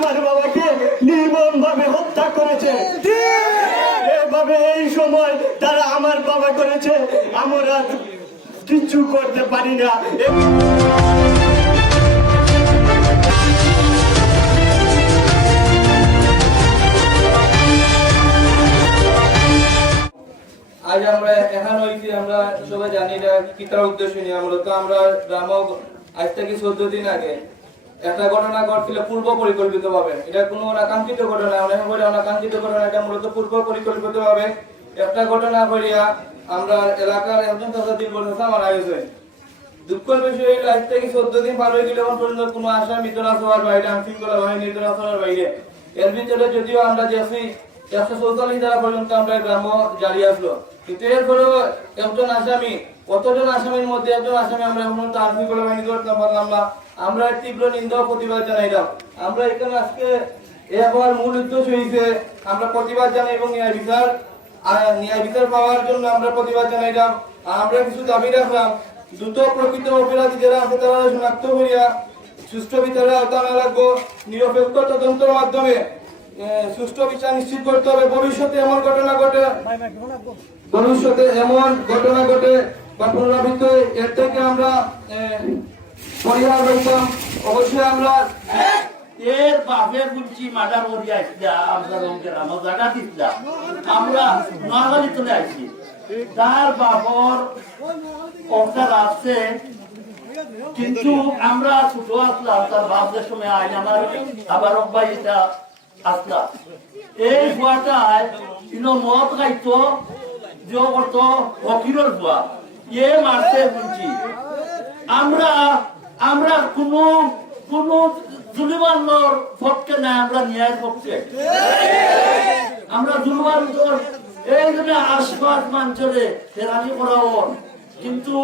আমার বাবাকে নির্মম ভাবে হত্যা করেছে। এভাবে এই সময় তারা আমার বাবা করেছে, আমরা কিচ্ছু করতে পারি না। আজ আমরা এখন হয়েছি, আমরা সবাই জানি এটা কি তার উদ্দেশ্য নিয়ে মূলত আমরা গ্রাম আজ থেকে 14 দিন আগে একটা ঘটনা ঘটছিল পূর্ব পরিকল্পিত ভাবে। এটা কোনো অনাকাঙ্ক্ষিত ঘটনা, অনেক করে অনাকাঙ্ক্ষিত ঘটনা, এটা মূলত পূর্ব পরিকল্পিত ভাবে একটা ঘটনা করিয়া আমরা এলাকার একজন চাচা দিন বলতে মারা গেছে। দুঃখের বিষয় হলো আজ থেকে 14 দিন পার হয়ে গেলে এখন পর্যন্ত কোনো আসামি ধরা ছোঁয়ার বাইরে, আইনশৃঙ্খলা বাহিনী ধরা ছোঁয়ার বাইরে। এর ভিতরে যদিও আমরা দেখি 144 ধারা পর্যন্ত আমরা গ্রাম জারি আসলো, কিন্তু এরপরেও একজন আসামি, কতজন আসামির মধ্যে একজন আসামি আমরা এখন আইনশৃঙ্খলা বাহিনী ধরতে পারলাম না। আমরা তীব্র নিন্দা ও প্রতিবাদ জানাইলাম। আমরা এখানে আজকে এবার মূল উদ্দেশ্য হয়েছে আমরা প্রতিবাদ জানাই এবং ন্যায় বিচার পাওয়ার জন্য আমরা প্রতিবাদ জানাইলাম। আমরা কিছু দাবি রাখলাম, দ্রুত প্রকৃত অপরাধী যারা আছে তারা শনাক্ত করিয়া সুষ্ঠু বিচারের আওতা আনা লাগবো। নিরপেক্ষ তদন্তের মাধ্যমে সুষ্ঠু বিচার নিশ্চিত করতে হবে। ভবিষ্যতে এমন ঘটনা ঘটে বা পুনরাবৃত্তি এর থেকে আমরা পরিহার করতাম। অবশ্যই আমরা এর বাপে বলছি মাদার ওরিয়া আসলা আমরা রঙের আমার জায়গা দিচ্ছিলাম, আমরা নোয়াখালী চলে আসছি। তার বাপর অর্থাৎ আছে, কিন্তু আমরা ছোট আসলাম, তার বাপদের সময় আইন আমার আবার অব্বাই এটা আসলাম। এই ভুয়াটায় মদ খাইতো যে করতো ফকিরের ভুয়া, এ মারতে বলছি। আমরা কোনো জুলুমানোর পক্ষে না, আমরা ন্যায়ের পক্ষে। আমরা জুলুমান এই জন্য আশপাশ অঞ্চলে হেরানি করা হন, কিন্তু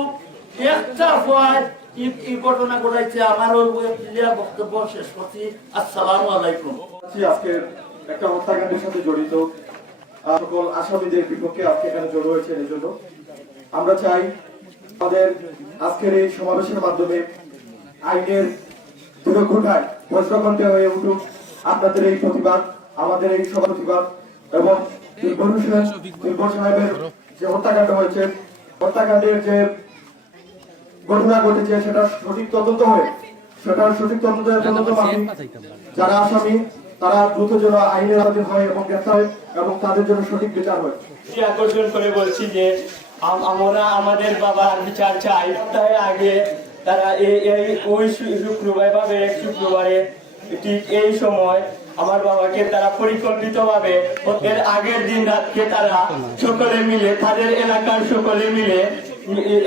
একটা ভয় এই ঘটনা ঘটাইছে। আমার বক্তব্য শেষ করছি। আসসালামু আলাইকুম। আজকে একটা হত্যাকাণ্ডের সাথে জড়িত সকল আসামিদের বিপক্ষে আজকে এখানে জড়ো হয়েছে। এই জন্য আমরা চাই আমাদের আজকের এই সমাবেশের মাধ্যমে আইনের দুর্ঘটনায় বজ্রকণ্ঠে হয়ে উঠুক আপনাদের এই প্রতিবাদ, আমাদের এই সবার প্রতিবাদ। এবং দুর্বল সাহেবের যে হত্যাকাণ্ড হয়েছে, হত্যাকাণ্ডের যে ঘটনা ঘটেছে সেটা সঠিক তদন্ত হয়ে যারা আসামি তারা দ্রুত যেন আইনের আওতায় হয় এবং গ্রেফতার হয় এবং তাদের জন্য সঠিক বিচার হয়। আকর্ষণ করে বলছি যে আমরা আমাদের বাবার বিচার চাই। তাই আগে তারা ওই শুক্রবারে ঠিক এই সময় আমার বাবাকে তারা পরিকল্পিত ভাবে এর আগের দিন রাতকে তারা সকলে মিলে, তাদের এলাকার সকলে মিলে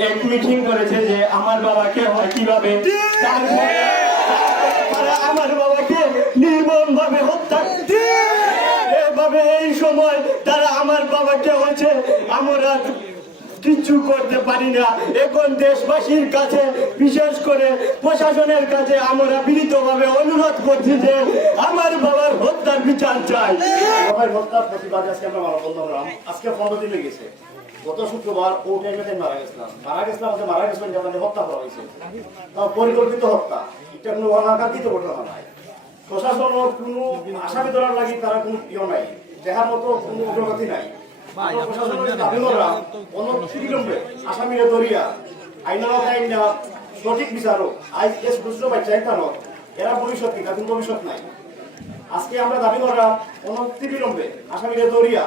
এক মিটিং করেছে যে আমার বাবাকে হয় কিভাবে, তারা আমার বাবাকে নির্মম ভাবে হত্যা। এভাবে এই সময় তারা আমার বাবাকে হয়েছে, আমরা কিচ্ছু করতে পারি না। এখন দেশবাসীর কাছে, বিশেষ করে প্রশাসনের কাছে আমরা বিনীতভাবে অনুরোধ করছি যে আমার বাবার হত্যার বিচার চাই। হত্যার প্রতিবাদে আজকে আমরা মানববন্ধন করলাম। আজকে 15 দিন হয়ে গেছে। গত শুক্রবার ও টাইমে মারা গেছিলাম আমাদের হত্যা করা হয়েছে, পরিকল্পিত হত্যা। এটা কোনো অনাকাঙ্ক্ষিত ঘটনা নাই। প্রশাসন কোনো আসামি ধরার লাগি তারা কোনো প্রিয় নাই, দেখার মতো কোনো অগ্রগতি নাই। আসামিরা ধরিয়া আইন সঠিক বিচারও এরা ভবিষ্যৎ কি তাদের ভবিষ্যৎ নাই। আজকে আমরা দাবি করা অনতিবিলম্বে আসামিরা ধরিয়া